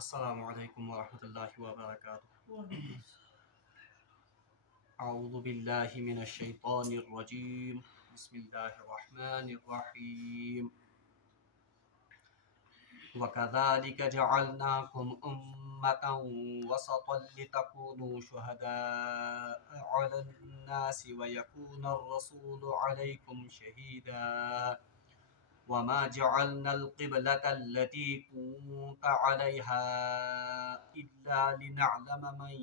السلام علیکم ورحمۃ اللہ وبرکاتہ۔ اعوذ باللہ من الشیطان الرجیم، بسم اللہ الرحمن الرحیم۔ وَكَذَلِكَ جَعَلْنَاكُمْ أُمَّةً وَسَطًا لِتَكُونُوا شُهَدَاءَ عَلَى النَّاسِ وَيَكُونَ الرَّسُولُ عَلَيْكُمْ شَهِيدًا وما جعلنا القبلة التي كنت عليها إلا لنعلم من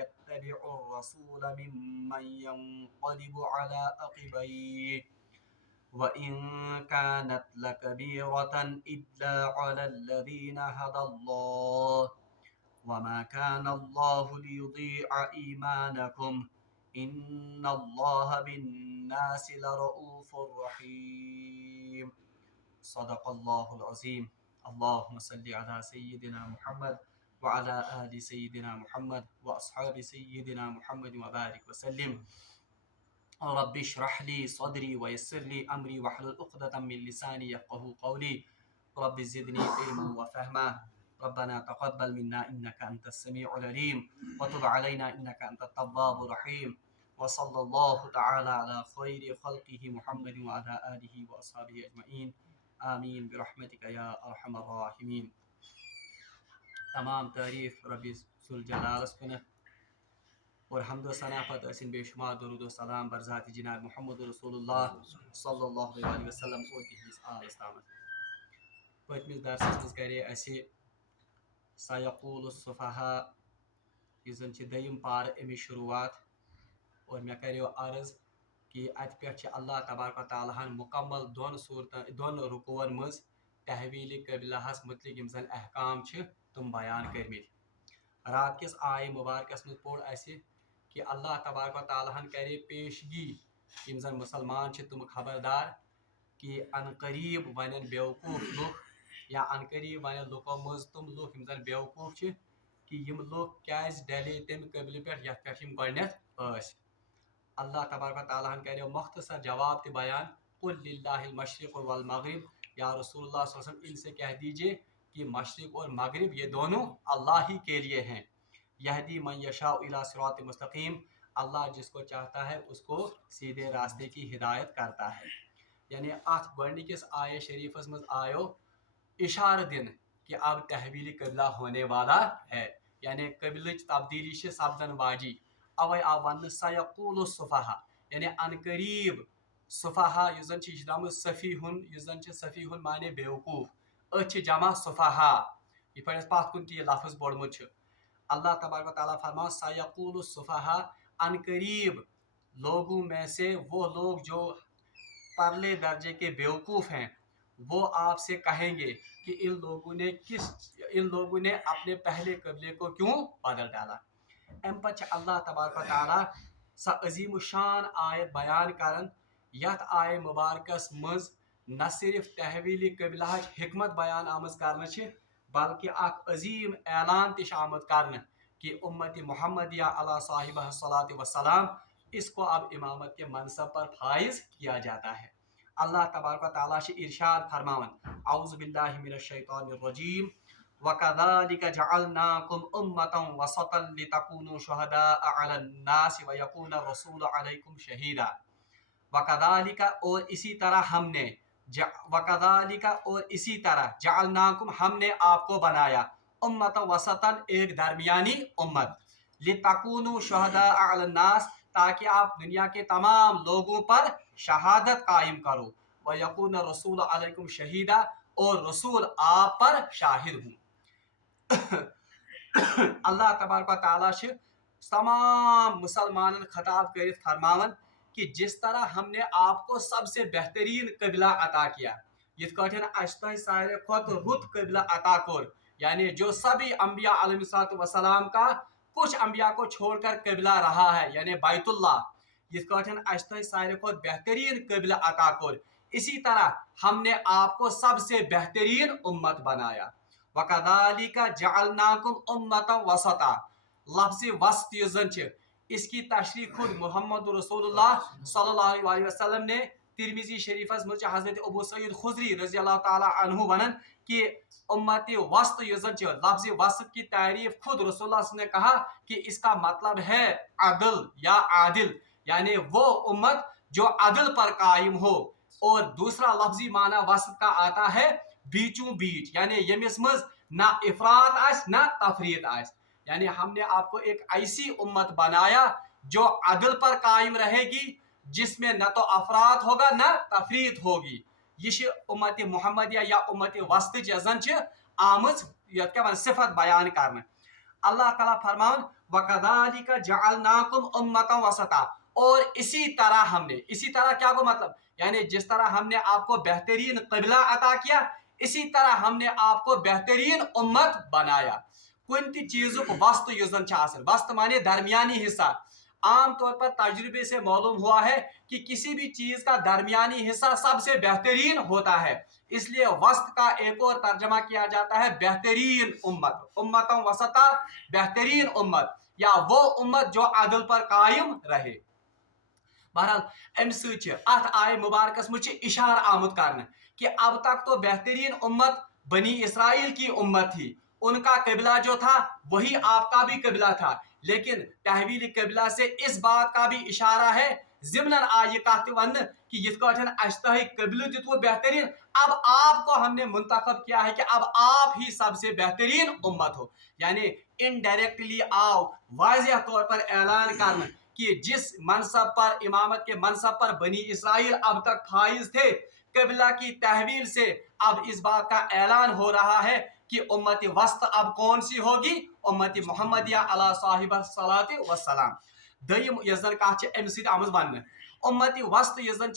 يتبع الرسول ممن ينقلب على عقبيه وإن كانت لكبيرة إلا على الذين هدى الله وما كان الله ليضيع إيمانكم إن الله بالناس لرؤوف رحيم صدق اللہ العظیم۔ اللہم صلی علی سیدنا محمد وعلی آل سیدنا محمد واصحاب سیدنا محمد وبارک وسلم۔ رب اشرح لی صدری ویسر لی امری واحلل عقدۃ من لسانی یفقہوا قولی رب زدنی علما وفہما ربنا تقبل منا انک انت السمیع العلیم وتب علینا انک انت التواب الرحیم وصلی اللہ تعالی علی خیر خلقہ محمد وعلی آلہ واصحابہ اجمعین آمین برحمتک یا ارحم الراحمین۔ تمام تعریف ربی ذوالجلالس کنت اور حمد و ثنا پتہ ٲسِن بے شمار درود و سلام بر ذات جناب محمد رسول اللہ صلی اللہ علیہ وسلم اور تہندس آلس تامت۔ پتمس درسس مز کرے اسہِ سیقول الصفحاء یُس زن چھ دٔیِم پارٕ امِچ شروعات، اور مےٚ کریو عرض کہ اتہ پہ اللہ تبارک و تعالیٰ ہن مکمل دون رکوعن مز تحویل قبلہ متعلق یم زن احکام تم بیان کرمت۔ رات کس آئے مبارکس مز پوٚر اسہِ کہ اللہ تبارک و تعالیٰ ہن کرے پیشگی یم زن مسلمان تم خبردار کہ ان قریب ونن بیوقوف لوک یا ان قریب ونن لوکو مز تم لوک یم زن بیوقوف کہ یم لوک کیاز ڈلے تم قبلہ پہ یتھ پہ یم گۄڈنیتھ ٲسۍ۔ اللہ تبارک و تعالیٰ ہن کریو مختصر جواب تہ بیان، قل للہ المشرق والمغرب، یا رسول اللہ صلی اللہ علیہ وسلم ان سے کہہ دیجئے کہ مشرق اور مغرب یہ دونوں اللہ ہی کے لیے ہیں۔ یہدی من یشاء الی صراط مستقیم، اللہ جس کو چاہتا ہے اس کو سیدھے راستے کی ہدایت کرتا ہے۔ یعنی ات گۄڈنِکِس آیے شریفس مز آیو اشارہ دن کہ اب تحویل قبلہ ہونے والا ہے، یعنی قبلچ تبدیلی سے سپدن واجی۔ اوے آو ون سیقول الصفحاء، یعنی ان قریب صفحاء یُس زن یہ درامت سفیہن، یُس زن سفیہن معنی بیوقوف، ات جمع صفحاء، یہ پہ پات کن یہ لفظ بوڑمت۔ اللہ تبارک و تعالیٰ فرما سیقول الصفحاء، ان قریب لوگوں میں سے وہ لوگ جو پرلے درجے کے بیوقوف ہیں وہ آپ سے کہیں گے کہ ان لوگوں نے اپنے پہلے قبلے کو کیوں بدل ڈالا۔ ام پتہ اللہ تبارک و تعالیٰ سا عظیم الشان آیت بیان کرن یت آئے مبارکس مز نہ صرف تحویل قبلہ حکمت بیان آمز کرنے بلکہ اخ عظیم اعلان تش آمد کرنے کہ امت محمدیہ علی صاحبہ الصلاۃ والسلام اس کو اب امامت کے منصب پر فائز کیا جاتا ہے۔ اللہ تبارک و تعالیٰ سے ارشاد فرماون، اعوذ باللہ من الشیطان الرجیم، وَكَذَلِكَ جَعَلْنَاكُمْ أُمَّةً وَسَطًا لِتَكُونُوا شُهَدَاءَ عَلَى النَّاسِ وَيَكُونَ الرَّسُولُ عَلَيْكُمْ شَهِيدًا۔ وَكَذَلِكَ اور اسی طرح ہم نے، وَكَذَلِكَ اور اسی طرح جَعَلْنَاكُمْ ہم نے آپ کو بنایا، أُمَّةً وَسَطًا ایک درمیانی امت، لِتَكُونُوا شُهَدَاءَ عَلَى النَّاسِ تاکہ آپ دنیا کے تمام لوگوں پر شہادت قائم کرو، وَيَكُونَ الرَّسُولُ عَلَيْكُمْ شَهِيدًا اور رسول آپ پر شاہد ہوں۔ اللہ تبارک و تعالیٰ سے تمام مسلمان خطاب کرت فرماون کہ جس طرح ہم نے آپ کو سب سے بہترین قبلہ عطا کیا، یت کٹھن اشتہ سارے کھت رت قبلہ عطا کور، یعنی جو سبھی انبیاء علیہ السلام کا کچھ انبیاء کو چھوڑ کر قبلہ رہا ہے یعنی بیت اللہ، یت کٹھن اشتہ سارے کھت بہترین قبلہ عطا کور، اسی طرح ہم نے آپ کو سب سے بہترین امت بنایا۔ وَكَذَلِكَ جَعَلْنَاكُمْ أُمَّةً وَسَطًا، لفظ وسط یُس زن اس کی تشریح خود محمد رسول اللہ صلی اللہ علیہ وسلم نے ترمذی شریفس مجھ حضرت ابو سعید خدری رضی اللہ تعالیٰ عنہ ونن کہ उम्मत वस्त लफ्ज वस्त की तारीफ खुद रसूलुल्लाह ने कहा कि इसका मतलब है अदल या आदिल, यानी वो उम्मत जो अदल पर कायम हो। और दूसरा लफ्जी माना वस्त का आता है बीचों बीच, यानी यमिस मज ना इफरात आस ना तफरीत आस, यानी हमने आपको एक ऐसी उम्मत बनाया जो अदल पर कायम रहेगी, जिसमें न तो अफरात होगा न तफरीत होगी। ये उम्मत मोहम्मदिया या उम्मत वस्त जन आमज सिफत बयान करने। अल्लाह ताला फरमान वकदालिका जअलनाकुम उम्मतन वसता, और इसी तरह हमने, इसी तरह क्या को मतलब, यानी जिस तरह हमने आपको बेहतरीन क़िबला अता किया, इसी तरह हमने आपको बेहतरीन उम्मत बनाया। कुन चीज़ वस्त युजन वस्त माने दरमियानी हिस्सा। आम तौर पर तजुर्बे से मालूम हुआ है कि किसी भी चीज का दरमियानी हिस्सा सबसे बेहतरीन होता है, इसलिए वस्त का एक और तर्जमा किया जाता है बेहतरीन उम्मत, उम्मतों वसता, बेहतरीन उम्मत या वो उम्मत जो अदल पर कायम रहे। बहरहाल अत आय मुबारकस मुझ इशार आमुद करने कि अब तक तो बेहतरीन उम्मत बनी इसराइल की उम्मत थी, उनका किबला जो था वही आपका भी किबला था, लेकिन तहवील किबला से इस बात का भी इशारा है ज़िम्नन आय कहते वन कि किबल दितवो बेहतरीन, अब आपको हमने मुंतखब किया है कि अब आप ही सबसे बेहतरीन उम्मत हो। यानी इनडायरेक्टली आओ वाज़ेह तौर पर ऐलान करना कि जिस मनसब पर, इमामत के मनसब पर बनी इसराइल अब तक फाइज थे, किबला की तहवील से अब इस बात का ऐलान हो रहा है कि उम्मत वस्त अब कौन सी होगी, उम्मत मोहम्मदिया अला साहिब सलात वसलाम। दयम यजन कह अम समज वन उम्मत वस्त यजन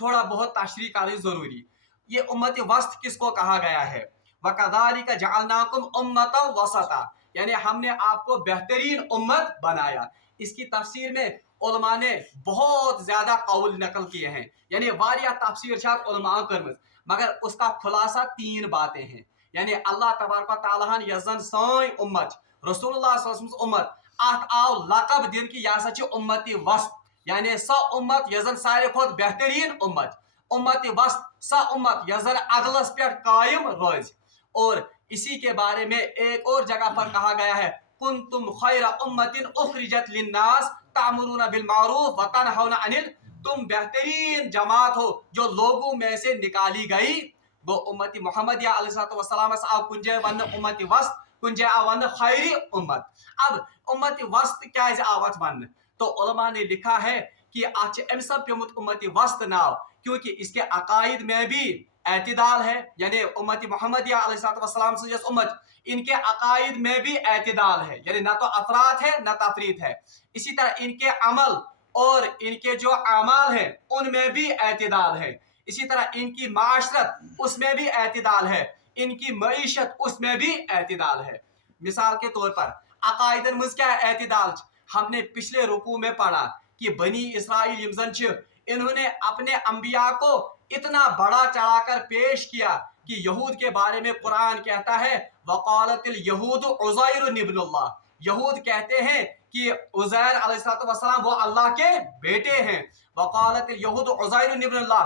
थोड़ा बहुत तशरी करनी जरूरी। ये उम्मत वस्त किसको कहा गया है? वकदालिका जअलनाकुम उम्मतन वसता, यानी हमने आपको बेहतरीन उम्मत बनाया। इसकी तफसीर में उलमा ने बहुत ज्यादा कौल नकल किए हैं, यानी वारिया तफसीर उलमा करमज, मगर उसका खुलासा 3 बातें हैं। यानी अल्लाह तबारक व तआला यजन साई उम्मत रसूलुल्लाह सल्लल्लाहु अलैहि वसल्लम उम्मत अत आव लकब दिन कि यह हसा उम्मत वस्त, यानी स उम्मत यजन सारे खुद बेहतरीन उम्मत, उम्मत वस्त स उम्मत यजन अदलस पे कायम रोज। और इसी के बारे में एक और जगह पर कहा गया है कुंतुम खैरा उम्मतिन उखरिजत लिन्नास तामुरूना बिल मारूफ व तनहौना अनिल, तुम बेहतरीन जमात हो जो लोगों में से निकाली गई। वो उम्मती मोहम्मदिया अलैहिस्सलातु वस्सलाम कुंजे वन उम्मती वस्त, कुंजे वन खैरी उम्मत। अब उम्मती वस्त क्या आवत वन, तो उलमा ने लिखा है कि अम सब पेमुत उम्मती वस्त नाव क्योंकि इसके अकायद में भी एतदाल है, यानी उम्मती मोहम्मदिया अलैहिस्सलातु वस्सलाम से उम्मत, इनके अकायद में भी एतदाल है, यानी ना तो अफरात है ना तफरीत है। इसी तरह इनके अमल और इनके जो अमाल है उनमें भी एतदाल है। इसी तरह इनकी माशरत उसमें भी एतदाल है, इनकी मईशत उसमें भी एतदाल है। मिसाल के तौर पर अकायदन मज क्या एतदाल, हमने पिछले रुकू में पढ़ा कि बनी इसराइल इन्होंने अपने अंबिया को इतना बड़ा चढ़ाकर पेश किया कि यहूद के बारे में कुरान कहता है वक़ालतिल यहूद उज़ैर इब्नुल्लाह, यहूद कहते हैं कि उज़ैर अलैहिस्सलातु वस्सलाम वो अल्लाह के बेटे हैं। वक़ालतिल यहूद उज़ैर इब्नुल्लाह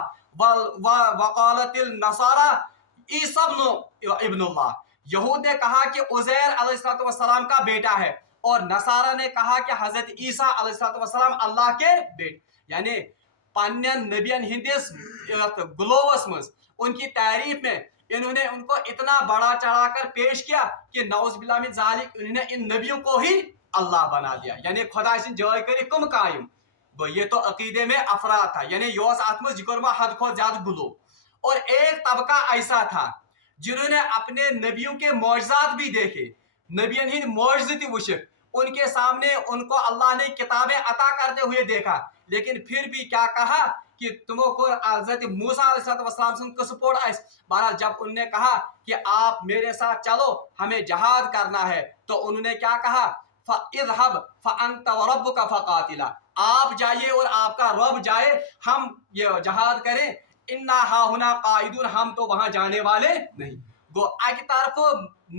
वक़ालतिल नसारा ईसा इब्नुल्लाह, यहूद ने कहा कि उज़ैर अलैहिस्सलातु वस्सलाम का बेटा है और नसारा ने कहा कि हजरत ईसा अलैहिस्सलातु वस्सलाम अल्लाह के बेटे, यानी पन्नन नबियन हिंदिस ग्लोवस मज उनकी तारीफ में इन्होंने उनको इतना बड़ा चढ़ाकर पेश किया कि नौज़ुबिल्लाह मिन ज़ालिक, इन्होंने इन नबियों को ही अल्लाह बना दिया, यानी खुदा सिन जय करी कुम कायम। वो ये तो अकीदे में अफराद था, यानी योस आत्मस जिक्र में हद को ज्यादा गुलो। और एक तबका ऐसा था जिन्होंने अपने नबियों के मौजज़ात भी देखे, नबियन हिंद मौजज़त वुशक, उनके सामने उनको अल्लाह ने किताबें अता करते हुए देखा, लेकिन फिर भी क्या कहा कि तुमको हज़रत मूसा अलैहिस्सलाम से कसपोड़ आइस। बहरहाल जब उन्होंने कहा कि आप मेरे साथ चलो हमें जहाद करना है, तो उन्होंने क्या कहा फ़इज़हब फ़अन्त व रब्बुका फ़क़ातिला, आप जाइए और आपका रब जाए, हम ये जहाद करें, इन्ना हाहुना काइदून, हम तो वहां जाने वाले नहीं। गो आगे तरफ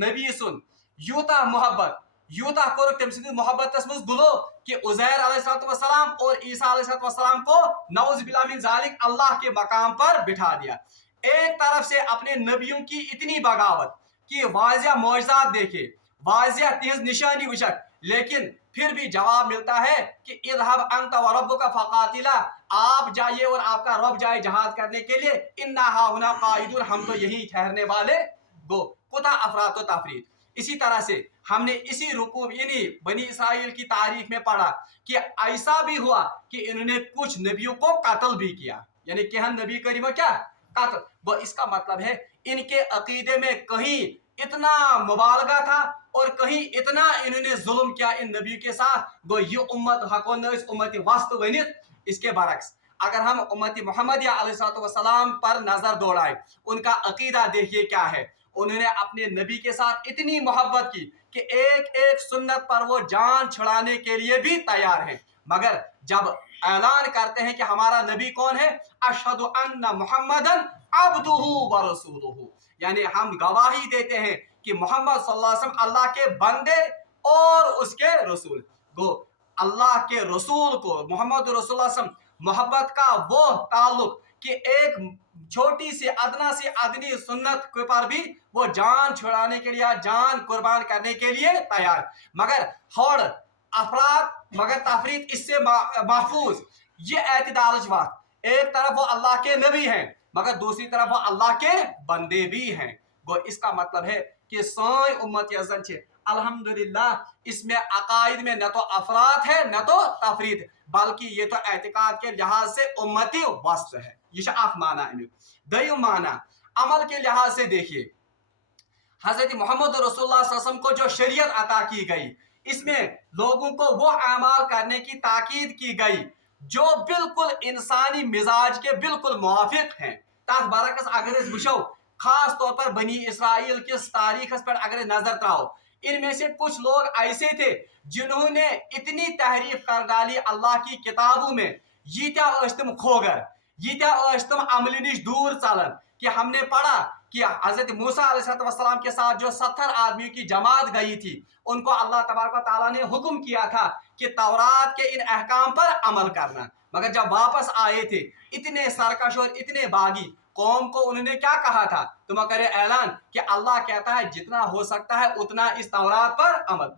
नबी सुन यूता मोहब्बत यूता कर तम सद मोहब्बत मज गुलो कि उज़ैर अलैहिस्सलातु वस्सलाम और ईसा अलैहिस्सलातु वस्सलाम को नऊज़ुबिल्लाह मिन ज़ालिक अल्लाह के मकाम पर बिठा दिया। एक तरफ से अपने नबियों की इतनी बगावत कि वाज़िया मौजज़ात देखे, वाज़िया तिहंज निशानी वुचक, लेकिन फिर भी जवाब मिलता है कि इज़हब अंत व रब्बुका फ़क़ातिला, आप जाइए और आपका रब जाए जहाद करने के लिए, इन्ना हाहुना क़ाइदून, हम तो यही ठहरने वाले। गो कुता अफरात व तफरीत। इसी तरह से हमने इसी रुकू इन्हीं बनी इसराइल की तारीख में पढ़ा कि ऐसा भी हुआ कि इन्होंने कुछ नबियों को कत्ल भी किया, यानी कि हम नबी करीम क्या कत्ल। वो इसका मतलब है इनके अकीदे में कहीं इतना मुबालगा था और कहीं इतना इन्होंने जुल्म किया इन नबी के साथ। गो ये उम्मत हको न इस उम्मत वस्त वनित। इसके बरक्स अगर हम उम्मती मोहम्मदिया अलैहिस्सलाम पर नजर दौड़ाए, उनका अकीदा देखिए क्या है। उन्होंने अपने नबी के साथ इतनी मोहब्बत की कि एक एक सुन्नत पर वो जान छुड़ाने के लिए भी तैयार हैं, मगर जब ऐलान करते हैं कि हमारा नबी कौन है, अशहदु अन्ना मुहम्मदन अब्दुहु व रसूलुहु, यानी हम गवाही देते हैं कि मोहम्मद सल्लल्लाहु अलैहि वसल्लम अल्लाह के बंदे और उसके रसूल। गो अल्लाह के रसूल को मोहम्मद रसूल मोहब्बत का वो ताल्लुक कि एक छोटी सी अदना सी अदनी सुन्नत के पर भी वो जान छुड़ाने के लिए, जान कुर्बान करने के लिए तैयार। मगर हौड़ अफराद मगर तफरीत इससे महफूज। ये एतदाल बात, एक तरफ वो अल्लाह के नबी हैं मगर दूसरी तरफ वो अल्लाह के बंदे भी हैं। गो इसका मतलब है कि सारी उम्मत यजन छे अल्हम्दुलिल्लाह इसमें अकायद में न तो अफरात है न तो तफरीत, बल्कि ये तो एतकाद के लिहाज से उम्मती वस्त है। ये अख माना दयु माना अमल के लिहाज से देखिए, हजरत मोहम्मद रसूलुल्लाह सल्लल्लाहु अलैहि वसल्लम को जो शरीयत अता की गई, इसमें लोगों को वो अमाल करने की ताकीद की गई जो बिल्कुल इंसानी मिजाज के बिल्कुल मुवाफिक हैं। तथ बरकस अगर वुचो खास तौर पर बनी इसराइल किस तारीखस पर अगर नजर त्राओ, इनमें से कुछ लोग ऐसे थे जिन्होंने इतनी तहरीफ कर डाली अल्लाह की किताबों में, यीत्या तम खोगर, यीत्या तम अमल निश दूर चलन कि हमने पढ़ा कि हजरत मूसा अलैहिस्सलाम के साथ जो 70 आदमियों की जमात गई थी, उनको अल्लाह तबारक व तआला ने हुक्म किया था कि तौरात के इन अहकाम पर अमल करना, मगर जब वापस आए थे इतने सरकश और इतने बागी, कौम को उन्होंने क्या कहा था, तुम करे ऐलान कि अल्लाह कहता है जितना हो सकता है उतना इस तौरात पर अमल।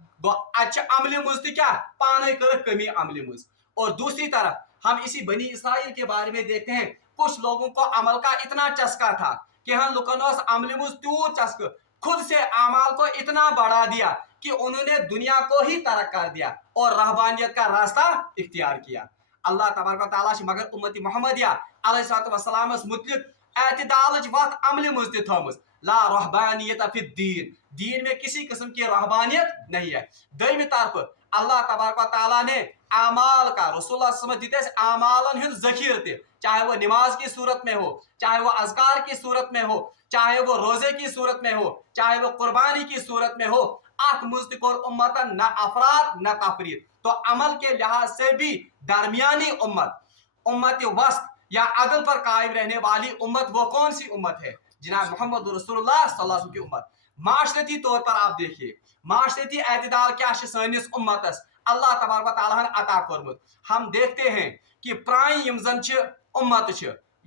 अच्छा अमल मुझ क्या पाने कर कमी अमल मुझ। और दूसरी तरफ हम इसी बनी इसराइल के बारे में देखते हैं, कुछ लोगों को अमल का इतना चस्का था कि हम लुकनोस अमल मुझ तू चस्क खुद से अमाल को इतना बढ़ा दिया कि उन्होंने दुनिया को ही तरक कर दिया और रहबानियत का रास्ता इख्तियार किया। अल्लाह तबारक व तआला मगर उम्मती मोहम्मदिया अलैहिस्सलाम मुतलिक एतदाल वत अमल मुझ थमस ला रहबानियत फिद दीन, दीन में किसी किस्म की रहबानियत नहीं है। दयमी तरफ अल्लाह तबारक व तआला ने आमाल का रसूलुल्लाह दिते आमालन हुंद ज़खीर ते, चाहे वो नमाज की सूरत में हो, चाहे वो अज़कार की सूरत में हो, चाहे वो रोजे की सूरत में हो, चाहे वो कुर्बानी की सूरत में हो, अत मुस्तक़िल उम्मतन न अफराद न तफरीद। तो अमल के लिहाज से भी दरमियानी उम्मत, उम्मत वस्त या अदल पर कायम रहने वाली उम्मत वो कौन सी उम्मत है, जनाब मोहम्मद रसूलुल्लाह सल्लल्लाहु अलैहि वसल्लम की उम्मत। माशरती तौर पर आप देखिए, माशरती एतदाल क्या सनिस उम्मतस अल्लाह तबारक व तआला अता कोरमुत। हम देखते हैं कि प्राई यम जन उम्मत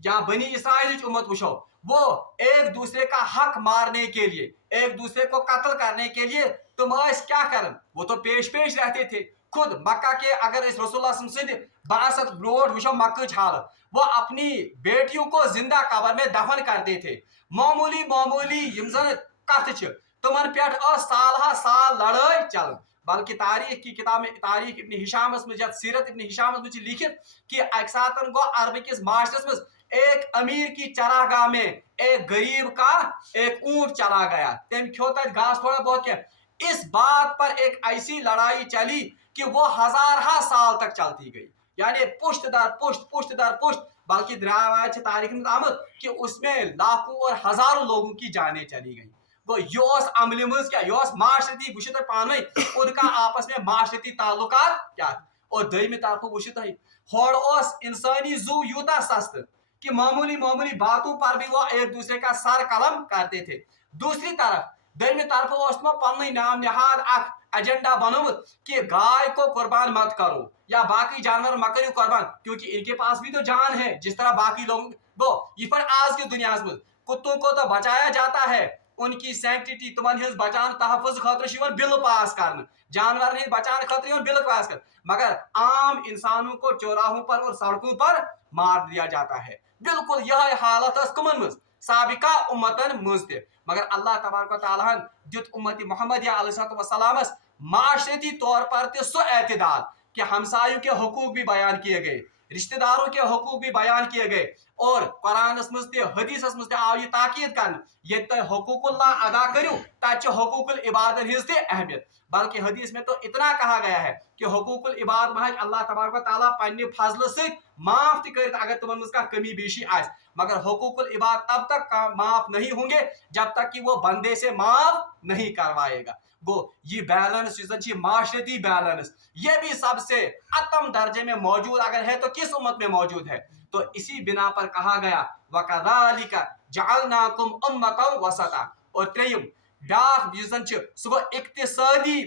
या बनी इसराइल उम्मत वुचो, वो एक दूसरे का हक मारने के लिए, एक दूसरे को कत्ल करने के लिए तुम क्या कर, वो तो पेश पेश रहते थे। खुद मक्का के अगर इस रसूलुल्लाह सल्लल्लाहु अलैहि वसल्लम बासत ब्रोड वुचो मक्का हालत, वो अपनी बेटियों को जिंदा कबर में दफन करते थे। मामूली मामूली यम जन कथ तुमन पे साल हा साल लड़ाई चल, बल्कि तारीख की किताब में तारीख इब्न हिशाम में सीरत इब्न हिशाम में लिखित कि एक साथ गो अरब किस माशरस में एक अमीर की चरागाह में एक गरीब का एक ऊंट चला गया, तम खो तक घास थोड़ा बहुत क्या। इस बात पर एक ऐसी लड़ाई चली कि वो हजारहा साल तक चलती गई, यानी पुश्त दर पुश्त पुश्त दर पुश्त, बल्कि तारीख में आमद कि उसमें लाखों और हजारों लोगों की जानें चली गई। वो योस अमल मुझ क्या योस माशरती वुचो पाने उनका आपस में माशरती ताल्लुकात क्या। और दयमी तरफ वुचो होड़ इंसानी जू यूता सस्त कि मामूली मामूली बातों पर भी वो एक दूसरे का सर कलम करते थे। दूसरी तरफ दोयमि तरफ तमो पन्न नाम नहाद एजेंडा बनोमुत कि गाय को कुर्बान मत करो या बाकी जानवर मत करो कुर्बान, क्योंकि इनके पास भी तो जान है जिस तरह बाकी लोग। गो ये पर आज की दुनिया में कुत्तों को तो बचाया जाता है, उनकी सैंक्टिटी तुमन हिज बचान तहफ़ुज़ खतर बिल पास कर, जानवर हिंद बचान खतर बिल पास कर, मगर आम इंसानों को चौराहों पर और सड़कों पर मार दिया जाता है। बिल्कुल यह हालत कमन मज साबिका उम्मतन मज, मगर अल्लाह तबारक व तआला दित उम्मत मोहम्मद अलैहिस्सलाम माशरती तौर पर सो एतदाल कि हमसायों के हुकूक भी बयान किए गए, रिश्तेदारों के हुकूक भी बयान किए गए, और कुरान हदीस मज आव यह ताकीद कर ये हुकूकुल्लाह अदा करो तत हुकूकुल इबादत हिज अहमियत। बल्कि हदीस में तो इतना कहा गया है कि हुकूकुल इबाद मह अल्लाह तबारक व तआला पन्ने फजल से माफ कर अगर तुमन मज कमी बेशी आए, मगर हुकूकुल इबाद तब तक माफ नहीं होंगे जब तक कि वो बंदे से माफ नहीं करवाएगा। गो ये बैलेंस माशरती बैलेंस ये भी सबसे अतम दर्जे में मौजूद अगर है तो किस उम्मत में मौजूद है? तो इसी बिना पर कहा गया वकज़ालिका जअलनाकुम उम्मतन वसता। और त्रेयम ब्याख सह गो इक्तिसादी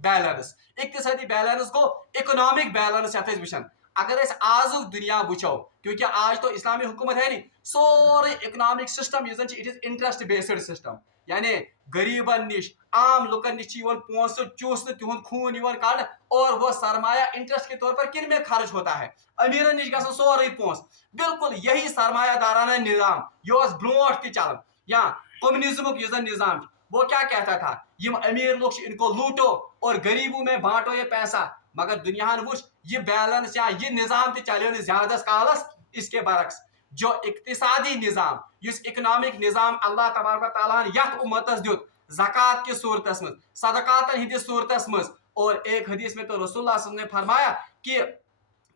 बैलेंस, इक्तिसादी बैलेंस गो इकोनॉमिक बैलेंस यथ वुचान। अगर आज दुनिया वुचो, क्योंकि आज तो इस्लामी हुकूमत है नहीं, सोरे economic system it is interest based system, यानी गरीबन निश आम लुकन निश पोस चूस तिहुंद खून काड़, और वह सरमाया इंटरेस्ट के तौर पर किन में खर्च होता है? अमीरन निश गसन सोरे पोस। बिल्कुल यही सरमायादाराना निजाम यह ब्रोट ति चलन, या कम्युनिज्म निजाम वो क्या कहता था, यम अमीर लोग इनको लूटो और गरीबों में बांटो ये पैसा। मगर दुनिया वुच ये बैलेंस या ये निजाम चलो ज्यादा कालस। इसके बरक्स जो इक्तिसादी निजाम इकोनॉमिक निजाम अल्लाह तबारक तआला यथ उम्मतस दित ज़कात की सूरत में, सदकातन हिंदिस सूरत में, और एक हदीस में तो रसूलुल्लाह सल्लल्लाहु अलैहि वसल्लम ने फरमाया कि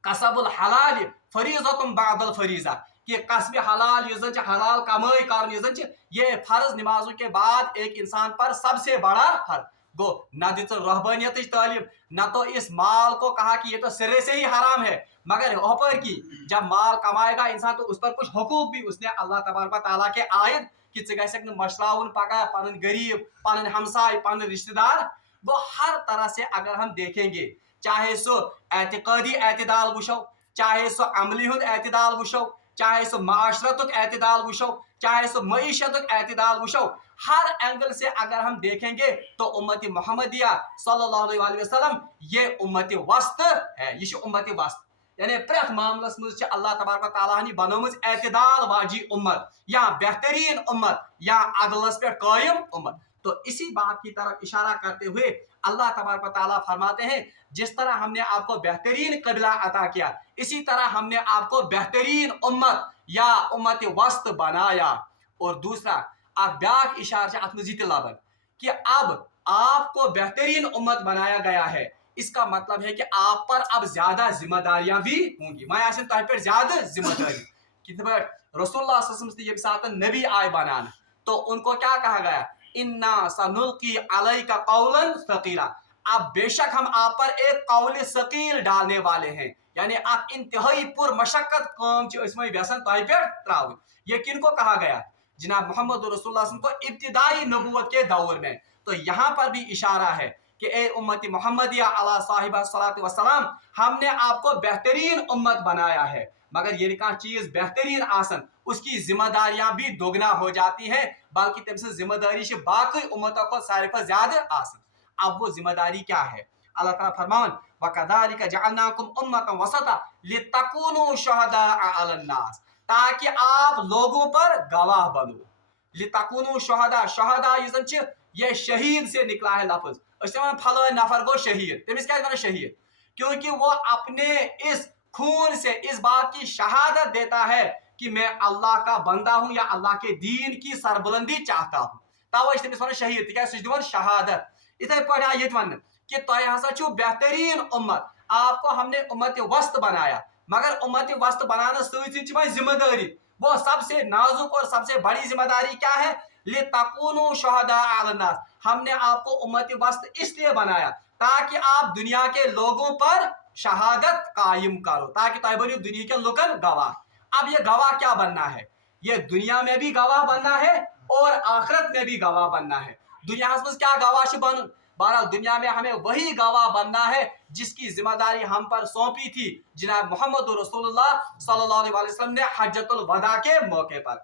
कसबुल हलाल फरीज़तुन बअदल फरीज़ा, कि कसब हलाल हलाल कमाई कर ये फर्ज नमाजों के बाद एक इंसान पर सबसे बड़ा फर्ज। गो न दी रहबानियत तालीम, न तो इस माल को कहा कि ये तो सिरे से ही हराम है, मगर ऊपर की जब माल कमाएगा इंसान तो उस पर कुछ हुकूक भी उसने अल्लाह तबारक तआला के आयत कि ग मशराउन पका पन गरीब पन हमसाय पन रिश्तेदार। वो हर तरह से अगर हम देखेंगे, चाहे सो एतकादी एतदाल वुशो, चाहे सो अमली हुंद एतदाल वुशो, चाहे सो माशरतुक एतदाल वुशो, चाहे सो मईशतुक एतदाल वुशो, हर एंगल से अगर हम देखेंगे तो उम्मत मोहम्मदिया सल्लल्लाहु अलैहि वसल्लम ये उम्मत वस्त है, ये उम्मत वस्त, यानी प्रथ मामलस मज अल्लाह तबारक तआला बनोमज एतदाल वाजी उम्मत, या बेहतरीन उम्मत, या अदलस पे कायम उम्मत। तो इसी बात की तरफ इशारा करते हुए अल्लाह तबारक तआला फरमाते हैं, जिस तरह हमने आपको बेहतरीन कबीला अता किया, इसी तरह हमने आपको बेहतरीन उम्मत या उम्मत वस्त बनाया। और दूसरा आप ब्याक इशारा लबन कि अब आपको बेहतरीन उम्मत बनाया गया है, इसका मतलब है कि आप पर अब ज्यादा जिम्मेदारियां भी होंगी। मैं तह पे ज्यादा जिम्मेदारी कि रसूलुल्लाह सल्लल्लाहु अलैहि वसल्लम नबी आए बनाना, तो उनको क्या कहा गया, इन्ना सनुल्की अलैका कौलन सकीला, अब बेशक हम आप पर एक कौल सकील डालने वाले हैं, यानी आप इंतहाई पुर मशक्कत काम व्यसन तह पे त्राव। ये किनको कहा गया? जनाब मोहम्मद रसूलुल्लाह को इब्तिदाई नबूवत के दौर में। तो यहाँ पर भी इशारा है कि ए उम्मत मोहम्मदिया अला साहिबा सलात वसलाम, हमने आपको बेहतरीन उम्मत बनाया है, मगर ये चीज बेहतरीन आसन उसकी जिम्मेदारियां भी दोगुना हो जाती हैं, बल्कि तम जिम्मेदारी से बाकी उम्मतों को सारे पर ज्यादा आसन। अब वो जिम्मेदारी क्या है? अल्लाह ताला फरमान वकज़ालिका जअलनाकुम उम्मतन वसता लितकूनु शुहदाअ अलन नास, ताकि आप लोगों पर गवाह बनो। लितकूनु शुहदा, शुहदा ये शहीद से निकला है लफ्ज, फला नफर गो शहीद, तमिस क्या शहीद, क्योंकि वो अपने इस खून से इस बात की शहादत देता है कि मैं अल्लाह का बंदा हूं या अल्लाह के दीन की सरबुलंदी चाहता हूं, तवे तमिस वन शहीद, क्या शहादत। इथे पे वन कि तुम हसा छु बेहतरीन उम्मत, आपको हमने उम्मत वस्त बनाया, मगर उम्मत वस्त बनाने सही जिम्मेदारी, वो सबसे नाजुक और सबसे बड़ी जिम्मेदारी क्या है? लितकूनु शुहदा अलन नास, हमने आपको उम्मत वस्त इसलिए बनाया ताकि आप दुनिया के लोगों पर शहादत कायम करो, ताकि तुम बनो दुनिया के लुकन गवाह। अब ये गवाह क्या बनना है? یہ دنیا میں بھی گواہ بننا ہے اور آخرت میں بھی گواہ بننا ہے. دنیا میں کیا گواہ بن؟ بہرحال دنیا میں ہمیں وہی گواہ بننا ہے جس کی ذمہ داری ہم پر سونپی تھی جناب محمد رسول اللہ صلی اللہ علیہ وسلم نے حجۃ الوداع کے موقع پر.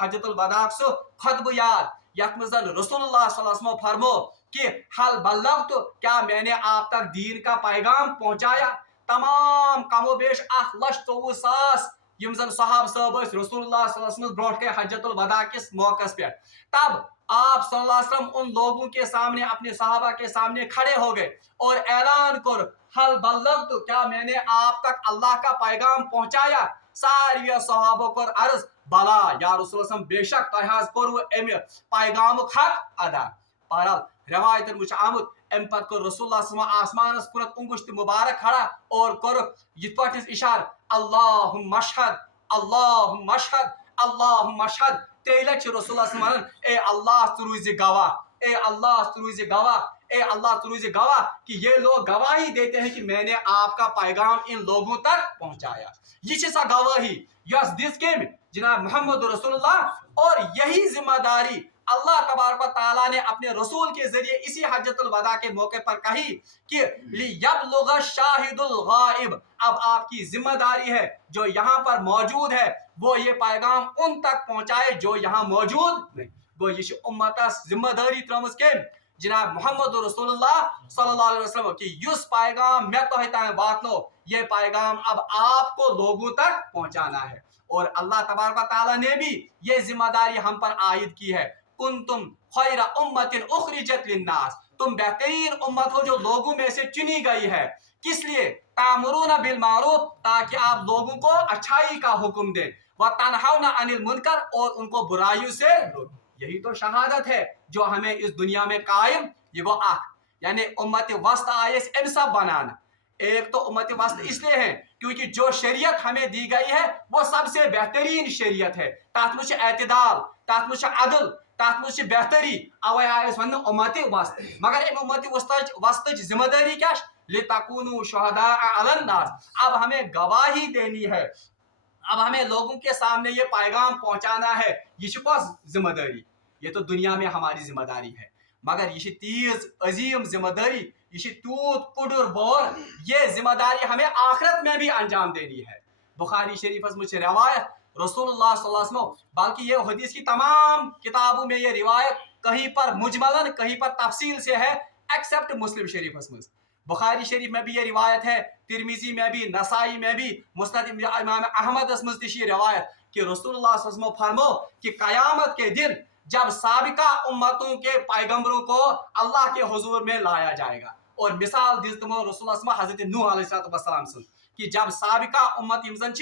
حجۃ الوداع سو خطبہ یاد یت مز رسول اللہ صلی اللہ علیہ وسلم فرمو کہ حل بلغت، کیا میں نے آپ تک دین کا پیغام پہنچایا؟ تمام کم و بیش 1,24,000 یم زن صحاب صاحب رسول اللہ صلی اللہ علیہ وسلم برونٹ کے حجۃ الوداع کس موقع پہ. تب آپ صلی اللہ علیہ وسلم ان لوگوں کے سامنے اپنے صحابہ کے سامنے کھڑے ہو گئے اور اعلان کر حل بلغت، کیا میں نے آپ تک اللہ کا پیغام پہنچایا؟ ساری صحابہ کو عرض بلا یا رسول اللہ بے شک تہ کرو امہ پیغام حق ادا. بہرحال روایتن وچ آمت ام پتہ کر رسول اللہ صلی اللہ علیہ وسلم آسمانس کنت انگشت مبارک کھڑا اور کورک یت پٹھ اشارہ اللہم اشہد اللہم اشہد اللہم اشہد. تیلہ چھ رسول اللہ صلی اللہ علیہ وسلم اے اللہ تو روز گواہ، اے اللہ تو روز گواہ، اے اللہ تو روز گواہ کہ یہ لوگ گواہی دیتے ہیں کہ میں نے آپ کا پیغام ان لوگوں تک پہنچایا. یہ سا گواہی یس دس کم جناب محمد رسول اللہ، اور یہی ذمہ داری اللہ تبارک و تعالیٰ نے اپنے رسول کے ذریعے اسی حجۃ الوداع کے موقع پر کہی کہ لیبلغ الشاہد الغائب. اب آپ کی ذمہ داری ہے جو یہاں پر موجود ہے وہ یہ پیغام ان تک پہنچائے جو یہاں موجود نہیں. گو یہ امتس ذمہ داری ترمز کم جناب محمد رسول اللہ صلی اللہ علیہ وسلم کہ یس پیغام میں تو واتنو یہ پیغام اب آپ کو لوگوں تک پہنچانا ہے. اور اللہ تبارک و تعالیٰ نے بھی یہ ذمہ داری ہم پر عائد کی ہے. کنتم خیر امت اخرجت للناس، تم بہترین امت ہو جو لوگوں میں سے چنی گئی ہے. کس لیے؟ تامرون بالمعروف، تاکہ آپ لوگوں کو اچھائی کا حکم دیں، وتنہون عن المنکر، اور ان کو برائیوں سے روکیں. یہی تو شہادت ہے جو ہمیں اس دنیا میں قائم یہ وہ یعنی امت وسط آئے ام سب بنانا. ایک تو امت وسط اس لیے ہے کیونکہ جو شریعت ہمیں دی گئی ہے وہ سب سے بہترین شریعت ہے. تات مجھ اعتدال، تات مجھ عدل، تات مجھ بہتری، اوے آئے ون امت وسط. مگر ام امت وسط ذمہ داری کیا؟ لتکونوا شہداء علی الناس. اب ہمیں گواہی دینی ہے، اب ہمیں لوگوں کے سامنے یہ پیغام پہنچانا ہے. یہ کس ذمہ داری؟ یہ تو دنیا میں ہماری ذمہ داری ہے، مگر یہ تیز عظیم ذمہ داری، یہ تیوت کڈر بور، یہ ذمہ داری ہمیں آخرت میں بھی انجام دینی ہے. بخاری شریف مجھ روایت رسول اللہ صلی اللہ علیہ وسلم، بلکہ یہ حدیث کی تمام کتابوں میں یہ روایت کہیں پر مجملاً کہیں پر تفصیل سے ہے ایکسیپٹ مسلم شریف میں. بخاری شریف میں بھی یہ روایت ہے، ترمیزی میں بھی، نسائی میں بھی، مسند امام احمد اسمزتشی روایت کہ رسول اللہ صلی اللہ علیہ وسلم فرمو کہ قیامت کے دن جب سابقہ امتوں کے پیغمبروں کو اللہ کے حضور میں لایا جائے گا. اور مثال دیز تمو رسول اللہ صلی اللہ علیہ وسلم حضرت نوح علیہ السلام سے کہ جب سابقہ امت یمزن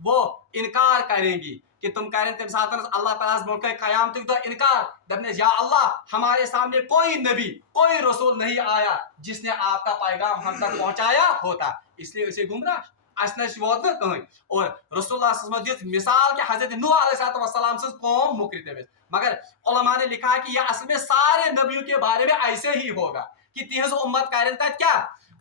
وہ انکار کریں گی کہ تم کریں تم ساتھ اللہ تعالیٰ برونٹ قیامت دہ انکار دپنے یا اللہ ہمارے سامنے کوئی نبی کوئی رسول نہیں آیا جس نے آپ کا پیغام ہم تک پہنچایا ہوتا، اس لیے اسے گمراہ اس ووت نا کہیں. اور رسول اللہ صلی اللہ علیہ وسلم مثال کہ حضرت نوح علیہ السلام سے قوم مکر تمس. مگر علماء نے لکھا ہے کہ یہ اصل میں سارے نبیوں کے بارے میں ایسے ہی ہوگا کہ تہذ امت کریں تک کیا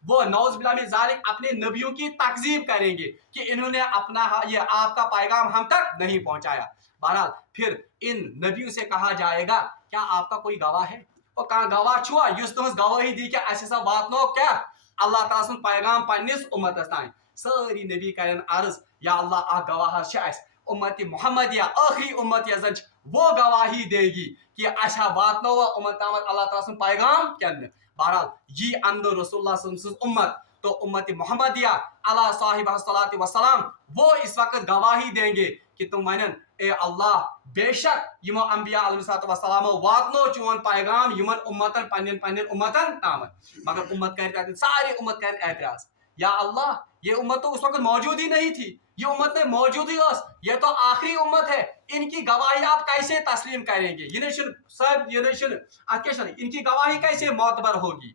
وہ نعوذ باللہ من ذالک اپنے نبیوں کی تکذیب کریں گے کہ انہوں نے اپنا یہ آپ کا پیغام ہم تک نہیں پہنچایا. بہرحال پھر ان نبیوں سے کہا جائے گا کیا آپ کا کوئی گواہ ہے؟ اور کہاں گواہ چھوا یس تہذ گواہی دی کہ اس ہسا واتنو کیا اللہ تعالیٰ سن پیغام پنس امتس تان. ساری نبی کرن عرض یا اللہ اخ گواہ اس امت محمدیہ آخری امت یزن وہ گواہی دے گی کہ اچھا واتنو امت تامت اللہ تعالیٰ سن پیغام کن. بہرحال یہ ان رسول اللہ صلی اللہ علیہ وسلم امت تو امت محمدیہ علی صاحب الصلاۃ والسلام وہ اس وقت گواہی دیں گے کہ تم ونن اے اللہ بے شک یمو انبیاء علیہ الصلوۃ والسلام واتنو چون پیغام یمن امتن پنن امتن تامت. مگر امت کرتے ساری امت کریں اعتراض یا اللہ یہ امت تو اس وقت موجود ہی نہیں تھی، یہ امت میں موجود ہی یہ تو آخری امت ہے، ان کی گواہی آپ کیسے تسلیم کریں گے؟ ان کی گواہی کیسے معتبر ہوگی؟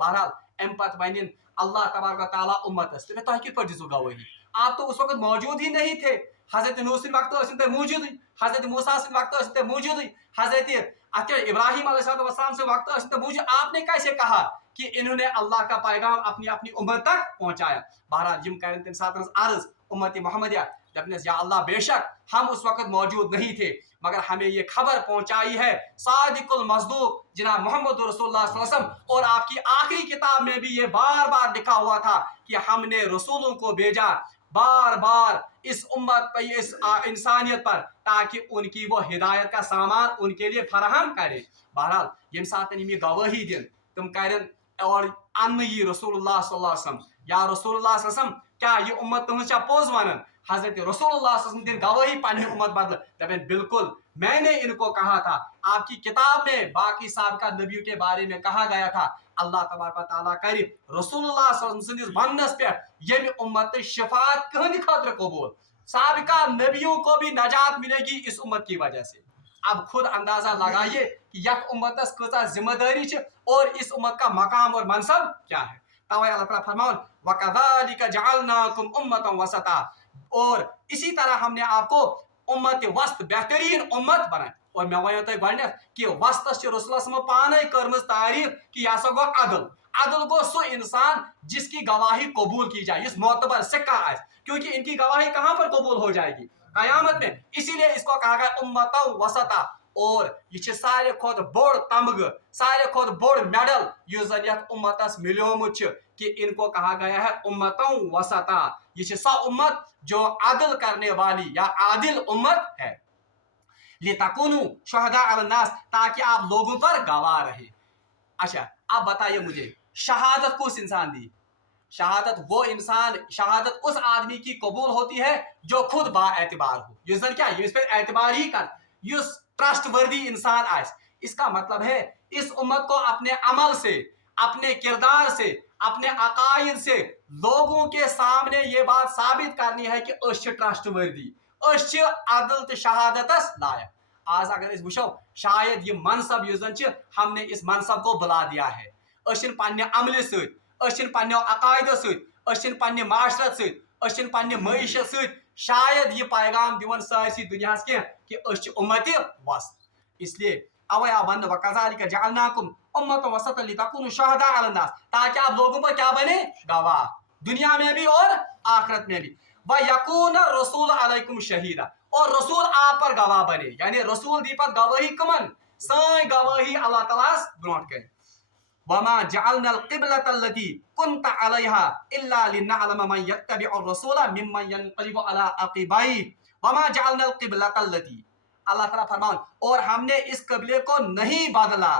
بہرحال ام پت ون اللہ تبارک و تعالیٰ امتس تہ کت پہ دزو گواہی؟ آپ تو اس وقت موجود ہی نہیں تھے. حضرت نوح سن وقت تہ موجود، حضرت موسیٰ سن وقت تہ موجود، حضرت ابراہیم علیہ السلام سے وقت تہ موجود. آپ نے کیسے کہا کہ انہوں نے اللہ کا پیغام اپنی امت تک پہنچایا؟ بہرحال یم کریں تم ساتھ عرض امت محمدیہ दपनस या अल्लाह बेशक हम उस वक्त मौजूद नहीं थे मगर हमें ये खबर पहुंचाई है सादिकुल मसदूक जनाब मोहम्मद रसूलुल्लाह सल्लल्लाहु अलैहि वसल्लम, और आपकी आखिरी किताब में भी ये बार बार लिखा हुआ था कि हमने रसूलों को भेजा बार बार इस उम्मत पर, इस इंसानियत पर, ताकि उनकी वो हिदायत का सामान उनके लिए फराहम करे। बहरहाल यम साथ ये गवाही दिन तुम करन और अन्न ये रसूलुल्लाह सल्लल्लाहु अलैहि वसल्लम, या रसूलुल्लाह सल्लल्लाहु अलैहि वसल्लम क्या ये उम्मत तुम पोज वन, हजरत रसूलुल्लाह सल्लल्लाहु अलैहि वसल्लम दिन गवाही पानी उम्मत बदल दपें बिल्कुल मैंने इनको कहा था। आपकी किताब में बाकी साबिका नबियों के बारे में कहा गया था अल्लाह तबारक व तआला करे रसूलुल्लाह सल्लल्लाहु अलैहि वसल्लम वन्नस पे ये उम्मत शिफात कहंद खातिर कबूल, साबिका नबियों को भी नजात मिलेगी इस उम्मत की वजह से। अब खुद अंदाजा लगाइए कि यक उम्मतस कता जिम्मेदारी छ और इस उम्मत का मकाम और मनसब क्या है। तवै अल्लाह ताला फरमान वकज़ालिका जअलनाकुम उम्मतन वसता, और इसी तरह हमने आपको उम्मत वस्त बेहतरीन उम्मत बनाई। और मैं वन तुम गो कि वस्तस रसूल पाने कर्म तारीफ कि यह गो अदल। अदल गो सो इंसान जिसकी गवाही कबूल की जाए, इस मोतबर सिक्का आए, क्योंकि इनकी गवाही कहाँ पर कबूल हो जाएगी कयामत में। इसीलिए इसको कहा गया उम्मत वसता। और यह सारे खुद बोड़ तमग, सारे खुद बोड़ मेडल युस जन यथ उम्मतस मिलोमुत कि इनको कहा गया है उम्मतों वसता। ये सा उम्मत जो अदल करने वाली या आदिल उम्मत है। लितकुनु शुहदा अलन्नास, ताकि आप लोगों पर गवाह रहे। अच्छा अब बताइए मुझे शहादत को इंसान दी, शहादत वो इंसान, शहादत उस आदमी की कबूल होती है जो खुद बाएतबार हो, युस क्या इस पर एतबार ही कर, युस ट्रस्टवर्दी इंसान आए। इसका मतलब है इस उम्मत को अपने अमल से, अपने किरदार से, अपने अकायद से लोगों के सामने ये बात साबित करनी है कि ट्रस्टवर्दी, अदल तो शहादतस लायक। आज अगर इस वुशो शायद ये मनसब युस हमने इस मनसब को बुला दिया है, पन्ने अमल सत, पन्ने अकायद सत, पन्ने माशरत सत, पन्ने मईशत सत शायद ये पैगाम दिवन सारी दुनिया कि उम्मत वस्त। इसलिए अवै वन वकज़ालिका जअलनाकुम उम्मतन वसतन लितकुनु शुहदा अलन्नास, ताकि आप लोगों पर क्या बने गवाह, दुनिया में भी और आखिरत में भी। व यकून रसूल अलैकुम शहीदा, और रसूल आप पर गवाह बने, यानी रसूल दी पर गवाही कमन साई गवाही अल्लाह तआला ब्रोट करे। वमा जअलनल क़िबलतल्लती कुन्त अलैहा इल्ला लिनअलम मन यत्तबिउर रसूला मिम्मन यनक़लिबु अला अक़िबैहि वमा जअलनल क़िबलतल्लती, अल्लाह ताला फरमान और हमने इस कबीले को नहीं बदला,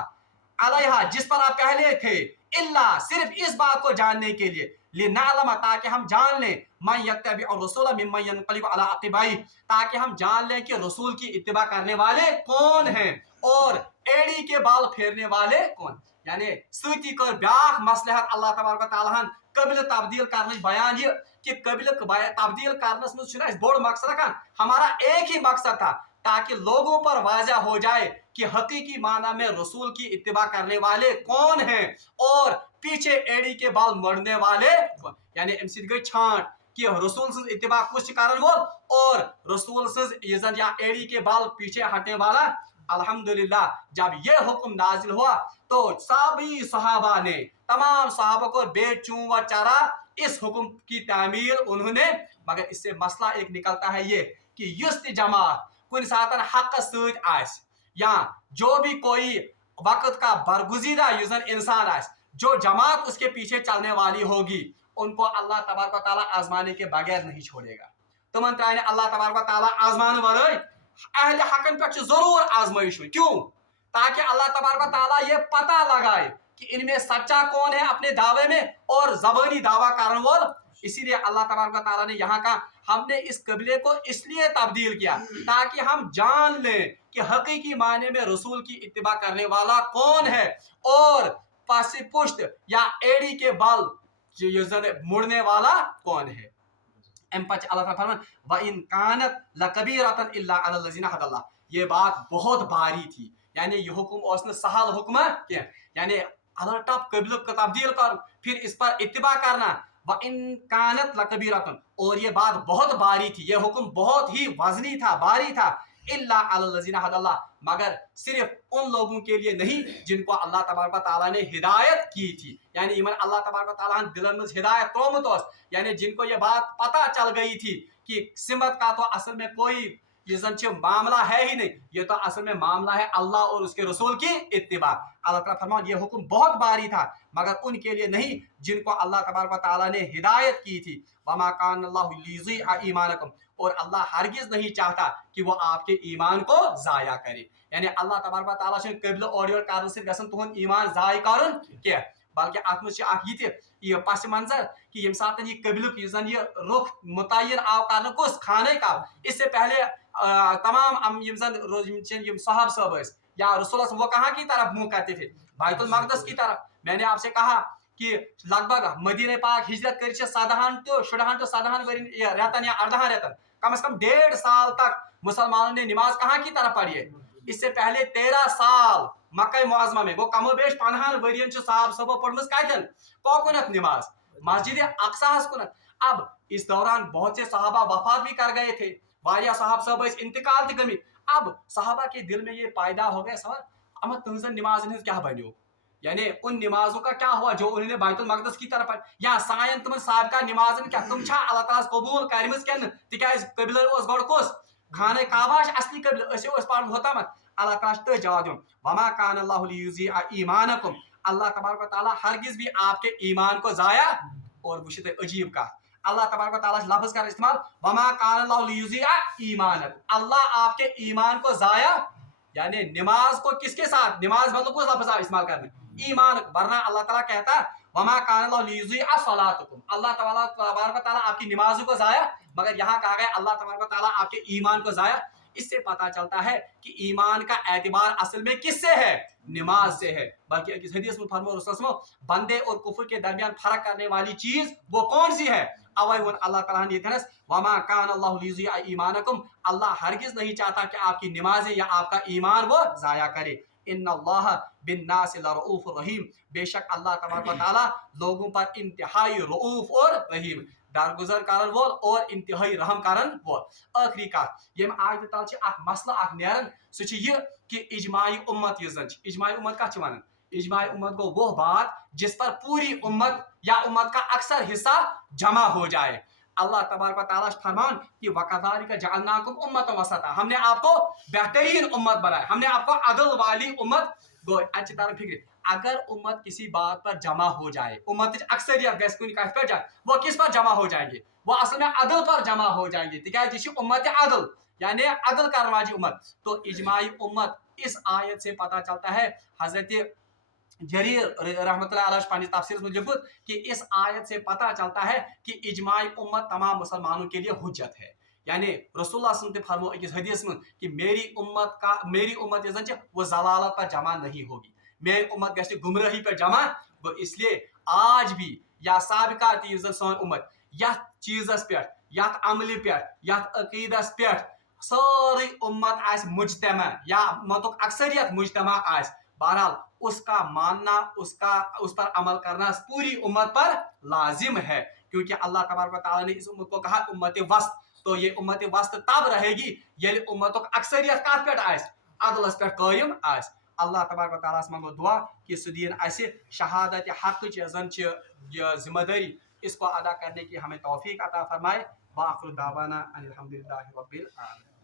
अलैहा जिस पर आप पहले थे, इल्ला सिर्फ इस बात को जानने के लिए, लिनअलम ताकि हम जान लें, मन यत्तबिउर रसूला मिम्मन यनक़लिबु अला अक़िबैहि ताकि हम जान लें कि रसूल की इत्तिबा करने वाले कौन हैं और एड़ी के बाल फेरने वाले कौन। यानी सूती कर ब्याख मसलहत अल्लाह तबारक व तआला कबिल तब्दील करने बयान ये कि कबिल तब्दील करने में बड़ मकसद रखा, हमारा एक ही मकसद था ताकि लोगों पर वाज़ा हो जाए कि हकीकी माना में रसूल की इत्तिबा करने वाले कौन हैं और पीछे एड़ी के बाल मरने वाले कौन। यानी अमि गई छांट कि रसूल से इत्तिबा कुछ कारण बोल और रसूल से इज़्ज़त या एड़ी के बाल पीछे हटने वाला। अल्हम्दुलिल्लाह जब ये हुक्म नाजिल हुआ तो सभी सहाबा ने, तमाम सहाबा को बेचूं व चारा इस हुक्म की तामील उन्होंने। मगर इससे मसला एक निकलता है ये कि युस्त जमात कुन सातन हक सूद आस या जो भी कोई वक्त का बरगुजीदा युजन इंसान आस, जो जमात उसके पीछे चलने वाली होगी उनको अल्लाह तबारक व तआला आजमाने के बगैर नहीं छोड़ेगा। तुमन त्राने अल्लाह तबारक व तआला आजमान वरय अहले हकन पे जरूर आजमाइश हुई। क्यों? ताकि अल्लाह तबारक व तआला ये पता लगाए कि इनमें सच्चा कौन है अपने दावे में और जबानी दावा करने वाला। इसीलिए अल्लाह तबारक व तआला ने यहाँ का हमने इस कबीले को इसलिए तब्दील किया ताकि हम जान लें कि हकीकी माने में रसूल की इत्तिबा करने वाला कौन है और पासी पुश्त या एड़ी के बाल मुड़ने वाला कौन है। अल्लाह फरमान व इन कानत लकबीरतन इल्ला अलल लज़ीना हदल्लाह, ये बात बहुत भारी थी, यानी ये हुक्म उसने सहल हुक्म क्या, यानी अल्लाह टप कबीले को तब्दील कर फिर इस पर इत्तिबा करना। व इन कानत लकबीरतन, और ये बात बहुत भारी थी, ये हुक्म बहुत ही वजनी था, भारी था। इल्ला अलल लज़ीना हदल्लाह, मगर सिर्फ उन लोगों के लिए नहीं जिनको अल्लाह तबारक व तआला ने हिदायत की थी, यानी इमन अल्लाह तबारक व तआला दिलन में हिदायत त्रोमत, यानी जिनको ये बात पता चल गई थी कि सिमत का तो असल में कोई ये मामला है ही नहीं, ये तो असल में मामला है अल्लाह और उसके रसूल की इत्तिबा। अल्लाह ताला फरमान ये हुक्म बहुत बारी था मगर उनके लिए नहीं जिनको अल्लाह तबारक व तआला ने हिदायत की थी। वमा कान अल्लाहु लियुज़िअ ईमानकुम, और अल्लाह हरगिज नहीं चाहता कि वो आपके ईमान को जाया करे। यानी अल्लाह तबारक व तआला छे कबिल और योर कारण से गसन तुहन ईमान जाय करन के, बल्कि अत मज ये पस मंजर कि यम सात ये कबिलुक ये रुख मुतय्यन आव कर कुस खाने का, इससे पहले तमाम यम साहब साहब या रसूल वो कहाँ की तरफ मुंह करते थे? बैतुल मक़दस की तरफ। मैंने आपसे कहा कि लगभग मदीने पाक हिजरत कर 17 to 17 रेतन या 18 रेतन कम से कम 1.5 साल तक मुसलमानों ने नमाज कहाँ की तरफ पढ़ी है? इससे पहले 13 साल मक्का मुअज़्ज़मा में वो कमोबेश 15 वरियन साहब सब पढ़मस कतन कोकुनत नमाज मस्जिद अक्सा कुनत। अब इस दौरान बहुत से सहाबा वफात भी कर गए थे, वारिया साहब सब इंतकाल गमित। अब सहाबा के दिल में ये पैदा हो गया सवाल अमत तुमसन नमाज क्या बनो, यानी उन नमाजों का क्या हुआ जो उन्होंने बैतुल मक़दस की तरफ या सायन तुम साबका नमाजन क्या तुम अल्लाह ताला कबूल करमस कन तिकाज कबिल ओस गड कुस खाने काबा असली कबिल पढ़ होता मत। अल्लाह ताला तो जवाब दियो वमा कान अल्लाहु लियुज़िअ ईमानकुम, अल्लाह तबारक व तआला हरगिज भी आपके ईमान को जाया। और वुशित अजीब का अल्लाह तबारक व तआला लफ्ज का इस्तेमाल वमा कान अल्लाहु लियुज़िअ ईमानकुम, अल्लाह आपके ईमान को जाया, यानी नमाज को किसके साथ, नमाज मतलब को लफ्ज इस्तेमाल करना ईमान, वरना अल्लाह ताला कहता वमा कान अल्लाहु लियुज़िअ सलातकुम, अल्लाह तबारक व तआला आपकी नमाजों को जाया, मगर यहाँ कहा गया अल्लाह तबारक व तआला आपके ईमान को जाया। इससे पता चलता है कि ईमान का एतबार असल में किससे है? नमाज से है। बल्कि इस हदीस में फरमाया रसूल बंदे और कुफर के दरमियान फर्क करने वाली चीज वो कौन सी है? अवयवन अल्लाह ताला ने कहना वमा कान अल्लाहु लियुज़िअ ईमानकुम, अल्लाह हरगिज नहीं चाहता कि आपकी नमाजें या आपका ईमान वो जाया करे। इन्नल्लाह बिन्नासि लरऊफुर रहीम, बेशक अल्लाह तबारक व तआला लोगों पर इंतहाई रऊफ और रहीम, दारगुजर कारण वोल और इंतहाई रहम कारण वोल। आखिरी कत यम आयत तल अख मसला अख नेरन सह यह कि इजमाई उम्मत इजमाई उम्मत कत वनान? इजमाई उम्मत गो वो बात जिस पर पूरी उम्मत या उम्मत का अक्सर हिस्सा जमा हो जाए। अल्लाह तबारक व तआला फरमान कि वकज़ालिका जअलनाकुम उम्मतन वसता, हमने आपको बेहतरीन उम्मत बनाया, हमने आपको अदल वाली उम्मत गो। अच्छी तरह फिक्र अगर उम्मत किसी बात पर जमा हो जाए, उम्मत अक्सरियत गैस पर जाए, वो किस पर जमा हो जाएंगे? वो असल में अदल पर जमा हो जाएंगे। तिकाज उम्मत अदल यानी अदल करने वाली उम्मत। तो इजमाई उम्मत इस आयत से पता चलता है, हजरत जरीर रहमतुल्लाह अलैह पानी तफसीर में लिखुत कि इस आयत से पता चलता है कि इजमाई उम्मत तमाम मुसलमानों के लिए हुज्जत है। यानी रसूलुल्लाह सल्लल्लाहु अलैहि वसल्लम ने फरमाया इस हदीस में कि मेरी उम्मत वो जलालत पर जमा नहीं होगी, मेरी उम्मत गश्त गुमराही पर जमा। वो इसलिए आज भी या साबिका सोन उम्मत यथ चीजस पे यथ अमल पे यथ अकीदस पे सारी उम्मत आस मुज्तमा या मतुक अक्सरियत मुज्तमा आस, बहरहाल उसका मानना उस पर अमल करना पूरी उम्मत पर लाजिम है, क्योंकि अल्लाह तबारक व तआला ने इस उम्मत को कहा उम्मत वस्त। तो ये उम्मत वस्त तब रहेगी ये उम्मतों अक्सरियत कत पे अदलस पे कायम आस। अल्लाह तबारक व तआला मंगो दुआ कि सु दीन असे शहादत हक जन जिम्मेदारी इसको अदा करने की हमें तौफीक अता फरमाए। वाखिर दावाना अनिल हम्दुलिल्लाहि रब्बिल आलमीन।